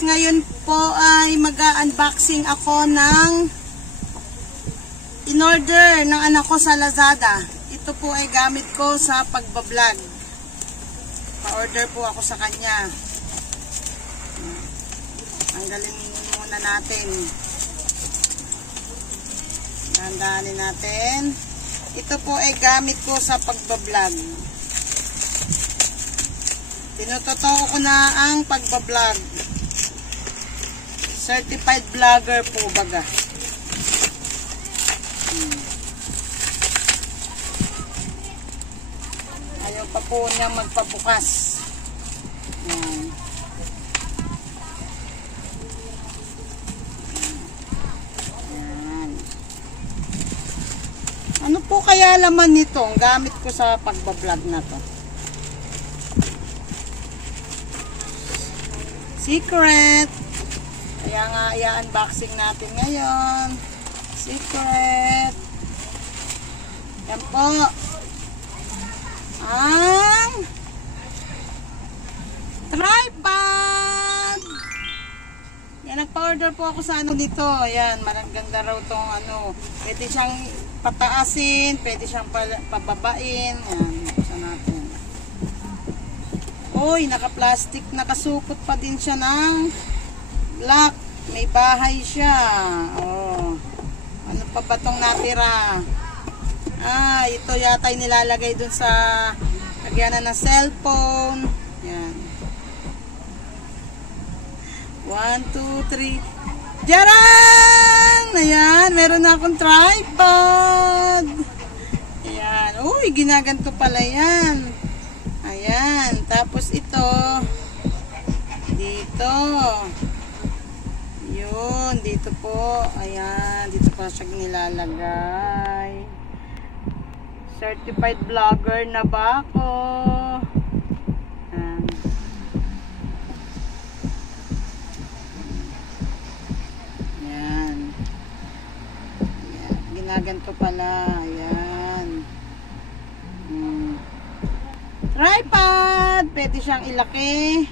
guys, ngayon po ay mag-unboxing ako ng in-order ng anak ko sa Lazada. Ito po ay gamit ko sa pagbablog. Pa-order po ako sa kanya. Tanggalin muna natin. Dahan-dahanin natin. Ito po ay gamit ko sa pagbablog. Tinutotoo ko na ang pagbablog. Certified vlogger po baga. Ayaw pa po niya magpabukas. Yan. Yan. Ano po kaya laman nito? Ang gamit ko sa pagbablog na to. Secret. Kaya nga i-unboxing natin ngayon. Secret. Yan po. Ang tripod. Yan, nagpa-order po ako sa ano dito. Yan, maganda raw tong ano. Pwede siyang pataasin, pwede siyang pababain. Yan, buksan natin. Uy, naka-plastic, nakasukot pa din siya ng lock. May bahay siya. Oh. Ano pa ba itong natira? Ah, ito yata ay nilalagay dun sa lagyanan ng cellphone. Yan. 1, 2, 3. Diyan! Ayan, meron na akong tripod. Ayan. Uy, ginaganto pala yan. Ayan. Tapos ito. Dito. Yun. Dito po. Ayan. Dito pa siya nilalagay. Certified vlogger na ba ako? Ayan. Ayan. Ayan. Ginaganto pala. Ayan. Tripod! Pwede siyang ilaki.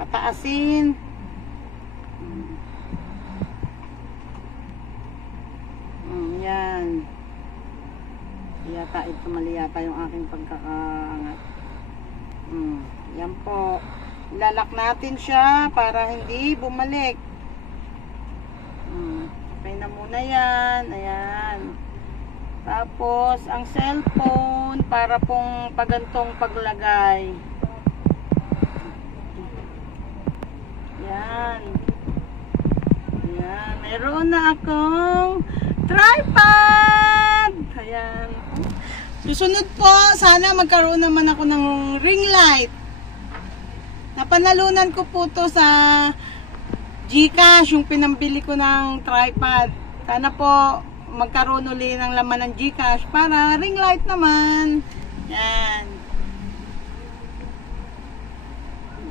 Pataasin. Yan. Yata ito mali yata yung aking pagkakaangat. Yan po. Ilalak natin siya para hindi bumalik. Okay na muna yan. Ayan. Tapos, ang cellphone para pong pagantong paglagay. Yan. Yan. Meron na akong tripod! Ayan. Susunod po, sana magkaroon naman ako ng ring light. Napanalunan ko po to sa GCash, yung pinambili ko ng tripod. Sana po magkaroon uli ng laman ng GCash para ring light naman. Yan.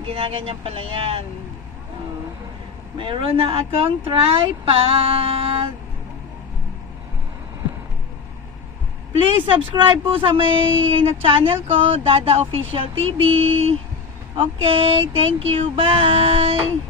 Ginaganyan pala yan. Mayroon na akong tripod. Please subscribe po sa may channel ko, Dada Official TV. Okay, thank you. Bye!